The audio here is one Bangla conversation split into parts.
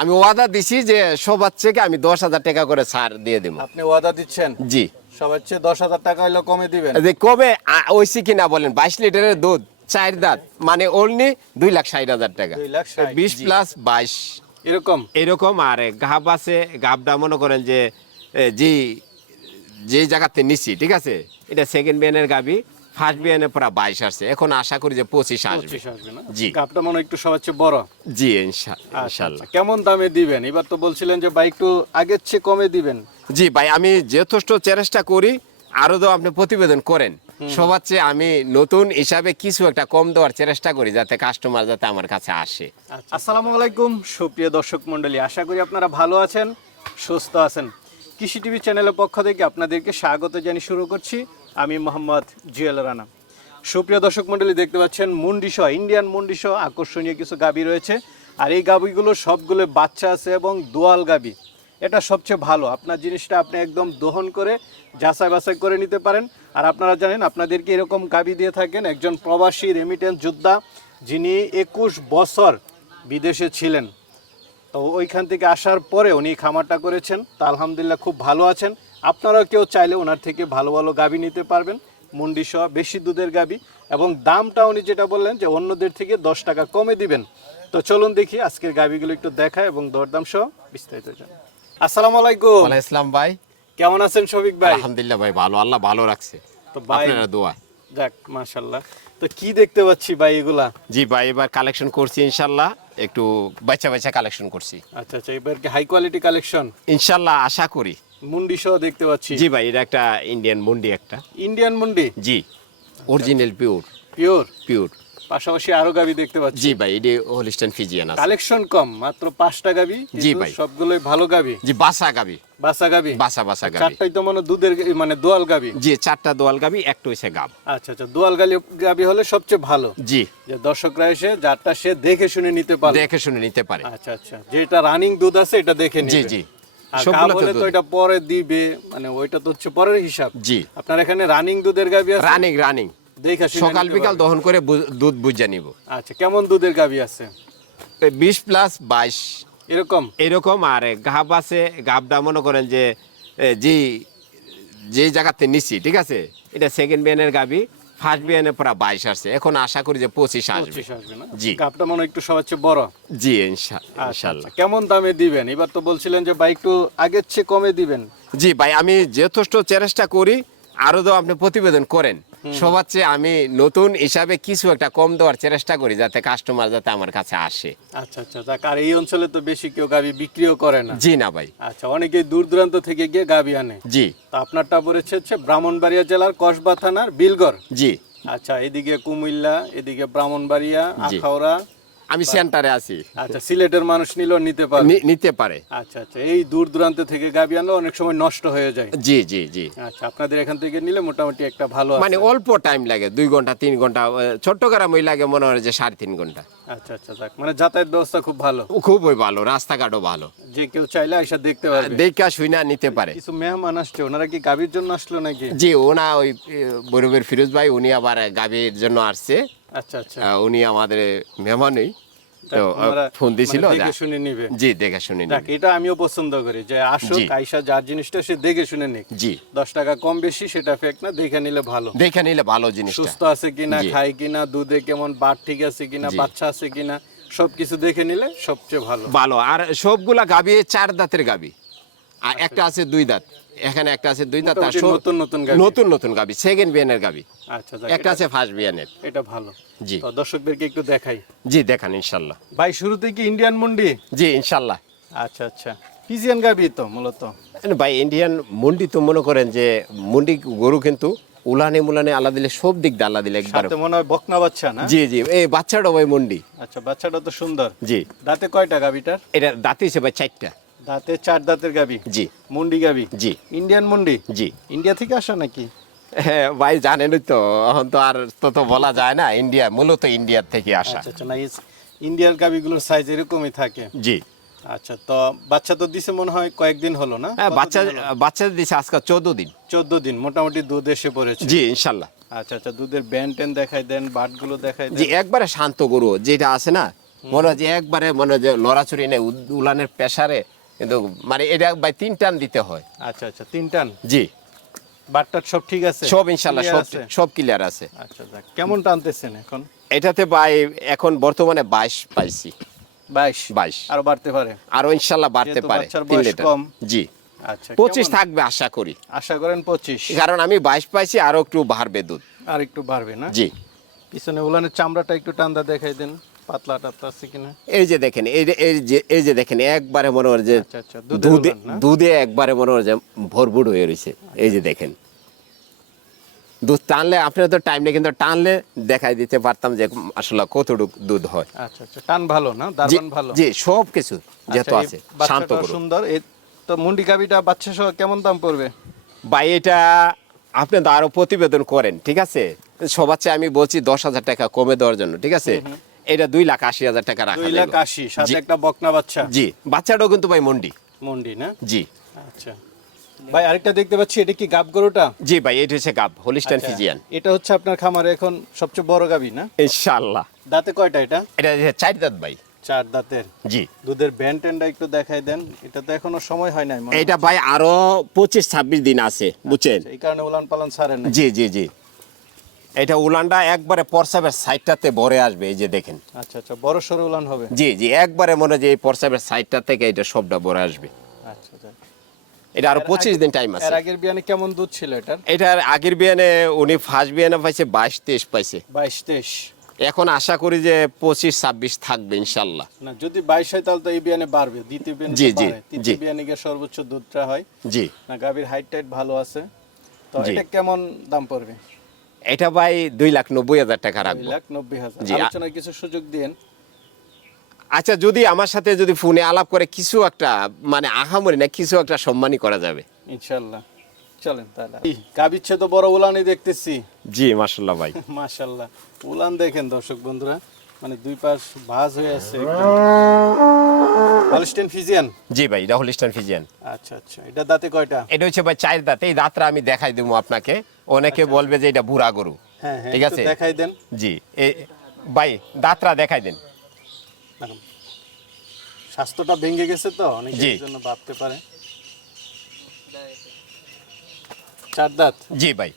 আমি ওয়াদা দিছি যে সবার থেকে আমি দশ হাজার টাকা করে ছাড় দিয়ে দেবো। আপনি ওয়াদা দিচ্ছেন? জি। সবার চেয়ে দশ হাজার টাকা হইল কমে দিবেন। যে কবে হইছে কিনা বলেন বাইশ লিটারের দুধ চার দাঁত মানে অনলি দুই লাখ ষাট হাজার টাকা। দুই লাখ ষাট, বিশ জি। প্লাস বাইশ। এরকম? এরকম আর গাব আছে গাবটা মনে করেন যে এ, যে যে জায়গাতে নিছি ঠিক আছে? এটা সেকেন্ড বিয়ানের গাবি। ফার্স্ট বিয়ানে পুরা বাইশ আসছে। এখন আশা করি যে পঁচিশ আসবে। জি। গাবটা মনে একটু সবার চেয়ে বড়। জি আচ্ছা, আচ্ছা। কেমন দামে দিবেন? এবার তো বলছিলেন যে একটু আগের চেয়ে কমে দিবেন। জি ভাই আমি যথেষ্ট চেষ্টা করি আরও তো আপনি প্রতিবেদন করেন। সবার চেয়ে আমি নতুন হিসাবে কিছু একটা কম দেওয়ার চেষ্টা করি যাতে কাস্টমার যাতে আমার কাছে আসে। আচ্ছা। আসসালামু আলাইকুম সুপ্রিয় দর্শক মন্ডলী আশা করি আপনারা ভালো আছেন সুস্থ আছেন। কৃষি টিভি চ্যানেলের পক্ষ থেকে আপনাদেরকে স্বাগত জানিয়ে শুরু করছি। আমি মোহাম্মদ জিয়াল রানা। সুপ্রিয় দর্শক মণ্ডলী, দেখতে পাচ্ছেন মুন্ডিস ইন্ডিয়ান মুন্ডিস আকর্ষণীয় কিছু গাবি রয়েছে। আর এই গাবিগুলো সবগুলো বাচ্চা আছে এবং দোয়াল গাবি। এটা সবচেয়ে ভালো, আপনার জিনিসটা আপনি একদম দহন করে যাচাই বাছাই করে নিতে পারেন। আর আপনারা জানেন আপনাদেরকে এরকম গাবি দিয়ে থাকেন? একজন প্রবাসী রেমিটেন্স যোদ্ধা, যিনি একুশ বছর বিদেশে ছিলেন। তো ওইখান থেকে আসার পরে উনি খামারটা করেছেন। তা আলহামদুলিল্লাহ খুব ভালো আছেন। আপনারাও কেউ চাইলে ওনার থেকে ভালো ভালো গাবি নিতে পারবেন। মুন্ডি সহ বেশি দুধের গাবি। এবং দামটা উনি যেটা বললেন যে অন্যদের থেকে দশ টাকা কমে দিবেন। তো চলুন দেখি আজকের গাবিগুলো একটু দেখা এবং দরদাম সহ বিস্তারিত জানি। আসসালামু আলাইকুম। ইসলাম ভাই। কেমন আছেন শফিক ভাই? আলহামদুলিল্লাহ ভাই ভালো। আল্লাহ ভালো রাখছে। তো ভাই দোয়া। যাক মাশাল্লাহ তো কি দেখতে পাচ্ছি ভাই এগুলা? জি ভাই এবার কালেকশন করছি ইনশাল্লাহ একটু বাচ্চা বাচ্চা কালেকশন করছি। আচ্ছা আচ্ছা এবার কি হাই কোয়ালিটি কালেকশন ইনশাল্লাহ আশা করি। মুন্ডি সহ দেখতে পাচ্ছি। জি ভাই এটা একটা ইন্ডিয়ান মুন্ডি একটা। ইন্ডিয়ান মুন্ডি? জি অরিজিনাল পিওর পিওর পিওর পাশাপাশি আরও গাবি দেখতে পাচ্ছি। জি ভাই এটি হোলিস্টান ফিজিয়ান আছে। কালেকশন কম মাত্র পাঁচটা গাবি জি ভাই। সবগুলোই ভালো গাবি। জি বাসা গাবি। বাসা গাবি? বাসা বাসা গাবি। চারটাই তো মনে দুধের মানে দোয়াল গাবি। জি চারটা দোয়াল গাবি একটা হইছে গাব। আচ্ছা আচ্ছা দোয়াল গালি গাবি হলে সবচেয়ে ভালো। জি। যে দর্শকরা এসে যারটা সে দেখে শুনে নিতে পারে। দেখে শুনে নিতে পারে। আচ্ছা আচ্ছা যেটা রানিং দুধ আছে এটা দেখে জি নিবে। জি। হলে তো তো এটা পরে দিবে মানে ওইটা তো হচ্ছে পরের হিসাব। জি। আপনার এখানে রানিং দুধের গাবি আছে? Running running. দেখে সকাল বিকাল দহন করে দুধ বুঝা নিব। আচ্ছা কেমন দুধের গাবি আছে? বিশ প্লাস বাইশ। এরকম? এরকম আর গাব আছে গাবটা মনে করেন যে যে যে জায়গাতে নিছি ঠিক আছে? এটা সেকেন্ড বিয়ানের গাবি ফার্স্ট বিয়ানে প্রায় বাইশ আসছে। এখন আশা করি যে পঁচিশ আসবে। জি। গাবটা মনে হয় একটু সবার চেয়ে বড়। জি ইনশা- আচ্ছা, আচ্ছা। কেমন দামে দিবেন? এবার তো বলছিলেন যে বাইক একটু আগের চেয়ে কমে দিবেন। জি ভাই আমি যথেষ্ট চেষ্টা করি আরও তো আপনি প্রতিবেদন করেন। সবার চেয়ে আমি নতুন হিসাবে কিছু একটা কম দেওয়ার চেষ্টা করি যাতে কাস্টমার যাতে আমার কাছে আসে। আচ্ছা আচ্ছা যাক আর এই অঞ্চলে তো বেশি কেউ গাবি বিক্রিও করে না। জি না ভাই। আচ্ছা অনেকেই দূর দূরান্ত থেকে গিয়ে গাবি আনে। জি। তো আপনারটা পড়েছে হচ্ছে ব্রাহ্মণবাড়িয়া জেলার কসবা থানার বিলগড়। জি। আচ্ছা এদিকে কুমিল্লা এদিকে ব্রাহ্মণবাড়িয়া। আখাউড়া আমি সেন্টারে আছি। আচ্ছা সিলেটের মানুষ নিলেও নিতে পারে। নিতে পারে। আচ্ছা আচ্ছা এই দূর দূরান্ত থেকে গাবি আনলে অনেক সময় নষ্ট হয়ে যায়। জি জি জি। আচ্ছা আপনাদের এখান থেকে নিলে মোটামুটি একটা ভালো মানে অল্প টাইম লাগে দুই ঘণ্টা তিন ঘণ্টা আহ, ছোট্ট গ্রামই লাগে মনে হয় যে সাড়ে তিন ঘণ্টা। আচ্ছা আচ্ছা যাক মানে যাতায়াত ব্যবস্থা খুব ভালো। খুবই ভালো রাস্তাঘাটও ভালো। যে কেউ চাইলে এসে দেখতে পারবে। দেখা শুই না নিতে পারে। কিছু মেহমান আসছে ওনারা কি গাবির জন্য আসলো নাকি? জি ওনা ওই বরুবের ফিরোজ ভাই উনি আবার গাভীর জন্য আসছে। আচ্ছা আচ্ছা। উনি আমাদের মেহমানই। তো ফোন দিছিল মানে দেখে শুনে নিবে। জি দেখে শুনে নিবে। এটা আমিও পছন্দ করি যে আসো কাইসা যার জিনিসটা সে দেখে শুনে নিক। জি। দশ টাকা কম বেশি সেটা ফেক না দেখে নিলে ভালো। দেখে নিলে ভালো জিনিসটা। সুস্থ আছে কিনা। খায় কিনা দুধে কেমন বাট ঠিক আছে কিনা বাচ্চা আছে কিনা সবকিছু দেখে নিলে সবচেয়ে ভালো। ভালো। আর সবগুলা গাবি চার দাঁতের গাবি। আর একটা আছে দুই দাঁত। এখানে একটা আছে দুই দাঁত আর নতুন নতুন নতুন নতুন গাবি সেকেন্ড বিয়ানের গাবি আচ্ছা একটা আছে ফার্স্ট বিয়ানের এটা ভালো। জি। তো দর্শকদেরকে একটু দেখাই। জি দেখান ইনশাল্লাহ। ভাই শুরুতে কি ইন্ডিয়ান মন্ডি? জি ইনশাল্লাহ। আচ্ছা আচ্ছা। পিজিয়ান গাবি তো মূলত। ভাই ইন্ডিয়ান মুন্ডি তো মনে করেন যে মুন্ডি গরু কিন্তু উলানে মুলানে আল্লাহ দিলে সব দিক দিয়ে আল্লাহ দিলে একবার মনে হয় বকনা বাচ্চা না? জি জি। এই বাচ্চাটা ভাই মুন্ডি। আচ্ছা বাচ্চাটা তো সুন্দর। জি। দাঁতে কয়টা গাবিটার এটা দাঁতি হিসেবে চারটা। দাঁতে চার দাঁতের গাবি। জি। মুন্ডি গাবি। জি। ইন্ডিয়ান মুন্ডি? জি। ইন্ডিয়া থেকে আসা নাকি? হ্যাঁ ভাই জানেনই তো এখন তো আর তো তো বলা যায় না ইন্ডিয়া মূলত ইন্ডিয়ার থেকে আসা। আচ্ছা আচ্ছা না ইন্ডিয়ার গাবিগুলোর সাইজ এরকমই থাকে। জি। আচ্ছা তো বাচ্চা তো দিছে মনে হয় কয়েকদিন হলো না? হ্যাঁ বাচ্চা বাচ্চা দিছে আজকে চোদ্দ দিন। চোদ্দ দিন মোটামুটি দুধ এসে পড়েছে। জি ইনশাল্লাহ। আচ্ছা আচ্ছা দুধের ব্যান টেন দেখাই দেন বাটগুলো দেখাই জি একবারে শান্ত গরু যেটা আছে না মনে হয় যে একবারে মনে হয় যে লড়াচড়ি নেই উলানের প্রেসারে কিন্তু মানে এটা ভাই তিন টান দিতে হয়। আচ্ছা আচ্ছা তিন টান? জি। বাটটার সব ঠিক আছে? সব ইনশাল্লাহ সব সব ক্লিয়ার আছে। আচ্ছা কেমন টানতেছেন এখন? এটাতে ভাই এখন বর্তমানে বাইশ পাইছি। বাইশ? বাইশ। আরও বাড়তে পারে? আরও ইনশাল্লাহ বাড়তে পারে তিন লিটার। কম। জি। আচ্ছা পঁচিশ কেমন? থাকবে আশা করি। আশা করেন পঁচিশ। কারণ আমি বাইশ পাইছি আরও একটু বাড়বে দুধ। আর একটু বাড়বে না? জি। পিছনে উলানের চামড়াটা একটু টান্দা দেখাই দেন। পাতলা টাতলা আছে কিনা? এই যে দেখেন এই যে- এই যে এই যে দেখেন একবারে মনে হয় যে আচ্ছা আচ্ছা দুধে দুধে একবারে মনে হয় যে ভরপুর হয়ে রয়েছে। এই যে দেখেন। দুধ টানলে আপনারা তো টাইম নেই কিন্তু টানলে দেখাই দিতে পারতাম যে আসলে কতটুকু দুধ হয়। আচ্ছা আচ্ছা টান ভালো না? ভালো? জি সব কিছু যেহেতু আচ্ছা, আছে শান্ত সুন্দর। এই তো মুন্ডি বাচ্চা সহ কেমন দাম পড়বে? বা এটা আপনি তো আরও প্রতিবেদন করেন ঠিক আছে? সবার চেয়ে আমি বলছি দশ হাজার টাকা কমে দেওয়ার জন্য ঠিক আছে? এটা দুই লাখ আশি হাজার টাকা রাখা দুই লাখ আশি সাথে একটা বকনা বাচ্চা। জি বাচ্চাটাও কিন্তু ভাই মন্ডি। মুন্ডি না? জি। আচ্ছা। ভাই আরেকটা দেখতে পাচ্ছি এটা কি গাব গরুটা? জি ভাই এটা হচ্ছে গাব হোলিস্টান আচ্ছা, ফিজিয়ান এটা হচ্ছে আপনার খামারে এখন সবচেয়ে বড় গাবি না? ইনশাল্লাহ দাঁতে কয়টা এটা? এটা চার দাঁত ভাই। চার দাঁতের। জি। দুধের ব্যান্ড ট্যান্ডটা একটু দেখাই দেন এটা তো এখনও সময় হয় নাই এটা ভাই আরও পঁচিশ ছাব্বিশ দিন আছে বুঝছেন? এই কারণে উলান পালন ছাড়েন না জি জি জি। এটা উলানটা একবারে পরসাবের সাইডটাতে ভরে আসবে এই যে দেখেন। আচ্ছা আচ্ছা বড় সড়ো উলান হবে? জি জি একবারে মনে যে এই পরসাবের সাইডটা থেকে এটা সবটা ভরে আসবে। আচ্ছা যাক। এটা আরও পঁচিশ দিন টাইম আছে। আগের বিয়ানে কেমন দুধ ছিল এটার? এটার আগের বিয়ানে উনি ফার্স্ট বিয়ানে পাইছে বাইশ তেইশ পাইছে। বাইশ তেইশ। এখন আশা করি যে পঁচিশ ছাব্বিশ থাকবে ইনশাল্লাহ। না যদি বাইশ হয় তাহলে তো এই বিয়ানে বাড়বে দ্বিতীয় বিয়ানে জি, জি, জি। বিয়ানে গিয়ে সর্বোচ্চ দুধটা হয়। জি। না গাভীর হাইট টাইট ভালো আছে। তো এটা কেমন দাম পড়বে? এটা ভাই দুই লাখ নব্বই হাজার টাকা রাখব। লাখ নব্বই হাজার। জি, কিছু সুযোগ দিন আচ্ছা যদি আমার সাথে যদি ফোনে আলাপ করে কিছু একটা মানে আহামরি না কিছু একটা সম্মানই করা যাবে। ইনশাল্লাহ। চলেন তাহলে। গাবিচ্ছে তো বড় উলানই দেখতেছি। জি মাসাল্লাহ ভাই। মাশাল্লাহ। উলান দেখেন দর্শক বন্ধুরা। মানে দুই পাশ ভাঁজ হয়ে আছে হলস্টেন ফিজিয়ান? জি ভাই রাহুল ইস্টান ফিজিয়ান। আচ্ছা আচ্ছা। এটা দাঁতে কয়টা? এটা হচ্ছে ভাই চার দাঁত। এই দাঁতটা আমি দেখাই দেবো আপনাকে। অনেকে বলবে যে এটা বুড়া গরু। হ্যাঁ হ্যাঁ ঠিক আছে? দেখাই দেন। জি। এই ভাই দাঁতটা দেখাই দেন। স্বাস্থ্যটা ভেঙে গেছে তো অনেকে জি। জন্য ভাবতে পারে। চার দাঁত? জি ভাই।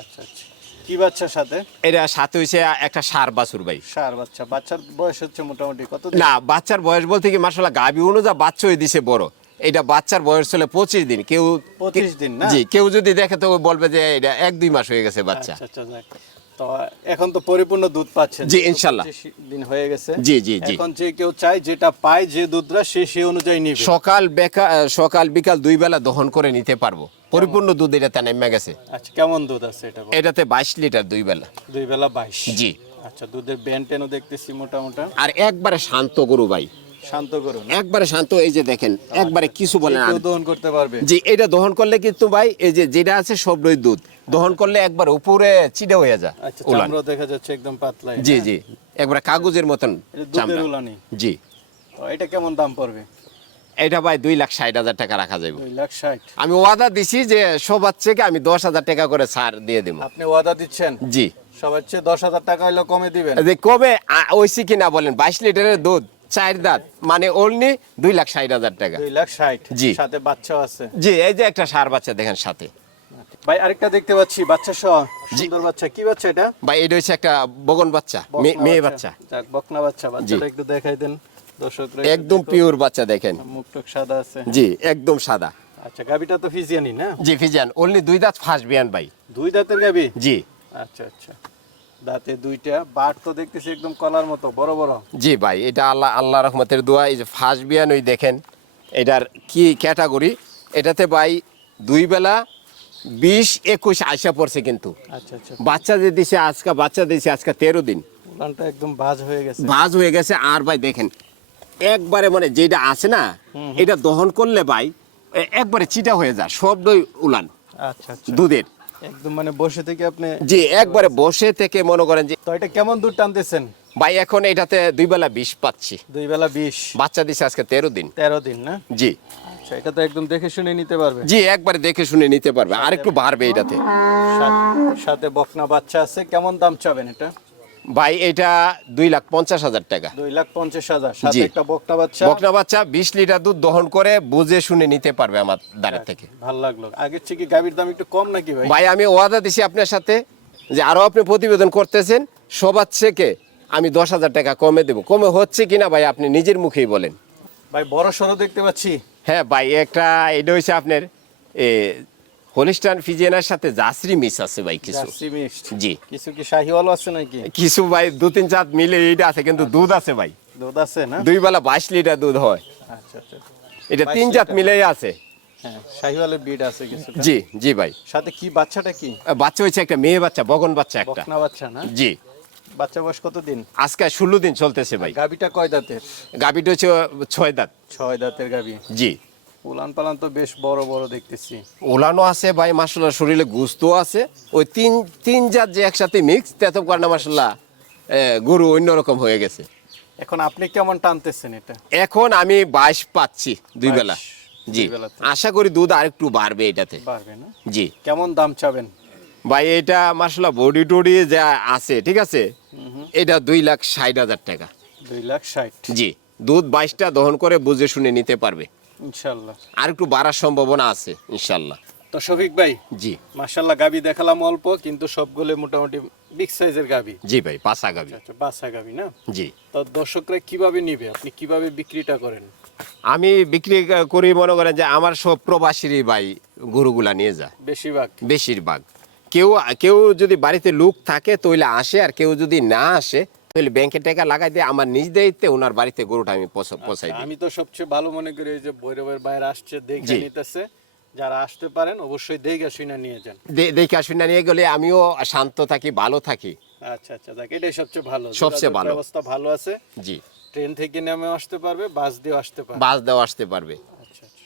আচ্ছা আচ্ছা। কি বাচ্চার সাথে? এটা সাথে একটা সার বাছুর ভাই। সার বাচ্চা। বাচ্চার বয়স হচ্ছে মোটামুটি কত না বাচ্চার বয়স বলতে কি অনুযায়ী বাচ্চা হয়ে দিছে বড়। এটা বাচ্চার বয়স পঁচিশ দিন। কেউ 25 দিন না? জি কেউ যদি দেখে তো বলবে যে এটা এক দুই মাস হয়ে গেছে বাচ্চা। আচ্ছা আচ্ছা। তো এখন তো পরিপূর্ণ দুধ পাচ্ছেন জি, ইনশাল্লাহ। দিন হয়ে গেছে। জি, জি, জি। এখন যে কেউ চায় যেটা পায় যে দুধটা সে সেই অনুযায়ী নিবে। সকাল বেকা সকাল বিকাল দুই বেলা দহন করে নিতে পারব। পরিপূর্ণ দুধ এটাতে নেমে গেছে। আচ্ছা কেমন দুধ আছে এটা এটাতে বাইশ লিটার দুই বেলা। দুই বেলা বাইশ? জি। আচ্ছা দুধের ব্যান টেনও দেখতেছি মোটামোটা। আর একবারে শান্ত গরু ভাই। শান্ত করুন একবারে শান্ত এই যে দেখেন একবারে কিছু বলে না দহন করতে পারবে। জি এটা দহন করলে কিন্তু ভাই এই যে যেটা আছে সবই দুধ। দহন করলে একবার উপরে চিড়ে হয়ে যায় আচ্ছা চামড়া দেখা যাচ্ছে একদম পাতলা জি জি একবার কাগজের মতন চামড়া। উলানি জি। এটা কেমন দাম পড়বে? এটা ভাই দুই লাখ ষাট হাজার টাকা রাখা যাবে আমি ওয়াদা দিছি যে সবার থেকে আমি দশ হাজার টাকা করে ছাড় দিয়ে দেবো। আপনি ওয়াদা দিচ্ছেন? জি। সবার চেয়ে দশ হাজার টাকা কমে দিবেন। যে আ- ওইসি কিনা বলেন বাইশ লিটারের দুধ চার দাঁত মানে অনলি দুই লাখ ষাট হাজার টাকা। দুই লাখ ষাট। জি। সাথে বাচ্চাও আছে। জি এই যে একটা সার বাচ্চা দেখেন সাথে। ভাই আরেকটা দেখতে পাচ্ছি বাচ্চা সহ। সুন্দর বাচ্চা। কি বাচ্চা এটা? ভাই এটা হচ্ছে একটা বগন বাচ্চা মেয়ে বাচ্চা। বকনা বাচ্চা। বাচ্চাটা একটু দেখাই দেন। দর্শকরা একদম পিওর বাচ্চা দেখেন। মুখ টুক সাদা আছে। জি একদম সাদা। আচ্ছা গাবিটা তো ফিজিয়ানি না? জি ফিজান অনলি দুই দাঁত ফার্স্ট বিয়ান ভাই। দুই দাঁতের গাবি জি। আচ্ছা আচ্ছা। দাঁতে দুইটা বাট তো দেখতেছি একদম কলার মতো বড় বড়। জি ভাই এটা আল্লাহ আল্লাহ রহমতের দোয়া। এই যে ফার্স্ট বিয়ান ওই দেখেন এটার কি ক্যাটাগরি এটাতে ভাই দুই বেলা বিশ একুশ আইসা পড়ছে কিন্তু। আচ্ছা আচ্ছা। বাচ্চা যে দিছে আজকে বাচ্চা দিছে আজকে তেরো দিন। একদম বাজ হয়ে গেছে। ভাজ হয়ে গেছে। আর ভাই দেখেন একবারে মানে যেটা আছে না এটা দহন করলে ভাই একবারে চিটা হয়ে যায় সব দই উলান। আচ্ছা আচ্ছা। দুধের। একদম মানে বসে থেকে আপনি জি একবারে বসে থেকে মনে করেন যে তো এটা কেমন দুধ টানতেছেন? ভাই এখন এটাতে দুই বেলা বিষ পাচ্ছি। দুই বেলা বিশ বাচ্চা দিছে আজকে তেরো দিন। তেরো দিন না? জি। আচ্ছা এটা তো একদম দেখে শুনে নিতে পারবে। জি একবারে দেখে শুনে নিতে পারবে। আর একটু বাড়বে এটাতে। সাথে- সাথে বকনা বাচ্চা আছে কেমন দাম চাবেন এটা? ভাই এটা দুই লাখ পঞ্চাশ হাজার টাকা। দুই লাখ পঞ্চাশ হাজার। সাথে। একটা বকনা বাচ্চা। বকনা বাচ্চা বিশ লিটার দুধ দহন করে বুঝে শুনে নিতে পারবে আমার দ্বারের থেকে। ভালো লাগল। আগের থেকে গাভীর দাম একটু কম নাকি ভাই? ভাই আমি ওয়াদা দিছি আপনার সাথে যে আরও আপনি প্রতিবেদন করতেছেন সবার থেকে আমি দশ হাজার টাকা কমে দেবো। কমে হচ্ছে কিনা ভাই আপনি নিজের মুখেই বলেন। ভাই বড় সড়ো দেখতে পাচ্ছি। হ্যাঁ ভাই একটা এটা হচ্ছে আপনার এ, হলিস্টান ফিজিয়ানের সাথে জাসরি মিস আছে ভাই কিছু। জি। কিছু কি আছে নাকি? কিছু ভাই দু তিন চার মিলে এইটা আছে কিন্তু দুধ আছে ভাই। দুধ আছে না? দুই বেলা বাইশ লিটার দুধ হয়। আচ্ছা আচ্ছা এটা তিন জাত লিটার। মিলেই আছে। হ্যাঁ শাহিওয়ালের বিড আছে কিছু জি জি ভাই। সাথে কি বাচ্চাটা কি? বাচ্চা হয়েছে একটা মেয়ে বাচ্চা বগন বাচ্চা একটা। বকনা বাচ্চা না? জি। বাচ্চা বয়স কত দিন আজকে ষোলো দিন চলতেছে ভাই। গাভীটা কয় দাঁতের? গাবিটা হচ্ছে ছয় দাঁত। ছয় দাঁতের গাভী। জি। উলান পালান তো বেশ বড় বড় দেখতেছি। ওলানো আছে ভাই মাসাল্লাহ শরীরে গুস্ত আছে। ওই তিন তিন জাত যে একসাথে মিক্স তেত কারণে মাসাল্লাহ গরু অন্যরকম হয়ে গেছে। এখন আপনি কেমন টানতেছেন এটা? এখন আমি বাইশ পাচ্ছি দুই বেলা। জি। আশা করি দুধ আর একটু বাড়বে এটাতে। পারবে না? জি। কেমন দাম চাবেন? ভাই এটা মাসাল্লাহ বডি টডি যা আছে ঠিক আছে? এটা দুই লাখ ষাট হাজার টাকা। দুই লাখ ষাট। জি। দুধ বাইশটা দহন করে বুঝে শুনে নিতে পারবে। ইনশাল্লাহ আর একটু বাড়ার সম্ভাবনা আছে ইনশাল্লাহ তো শফিক ভাই জি। মার্শাল্লাহ গাবি দেখালাম অল্প কিন্তু সবগুলো মোটামুটি বিগ সাইজের গাবি। জি ভাই পাঁচা গাবি। আচ্ছা বাসা গাবি না? জি। তো দর্শকরা কীভাবে নিবে? আপনি কীভাবে বিক্রিটা করেন? আমি বিক্রি করি মনে করেন যে আমার সব প্রবাসীরই ভাই গরুগুলা নিয়ে যায়। বেশিরভাগ? বেশিরভাগ। কেউ কেউ যদি বাড়িতে লোক থাকে তাহলে আসে আর কেউ যদি না আসে তাহলে ব্যাংকে টাকা লাগাই দিয়ে আমার নিজ দায়িত্বে ওনার বাড়িতে গরুটা আমি পৌঁছ- পৌঁছাই আমি তো সবচেয়ে ভালো মনে করি যে ভৈরবের বাইরে আসছে দেখে। নিতেছে। যারা আসতে পারেন অবশ্যই দেখে শুনে নিয়ে যান। দেখে শুনে নিয়ে গেলে আমিও শান্ত থাকি ভালো থাকি। আচ্ছা আচ্ছা দেখ এটাই সবচেয়ে ভালো। সবচেয়ে ভালো। ব্যবস্থা ভালো আছে। জি। ট্রেন থেকে নেমে আসতে পারবে বাস দিয়ে আসতে পারবে। বাস দেওয়া আসতে পারবে।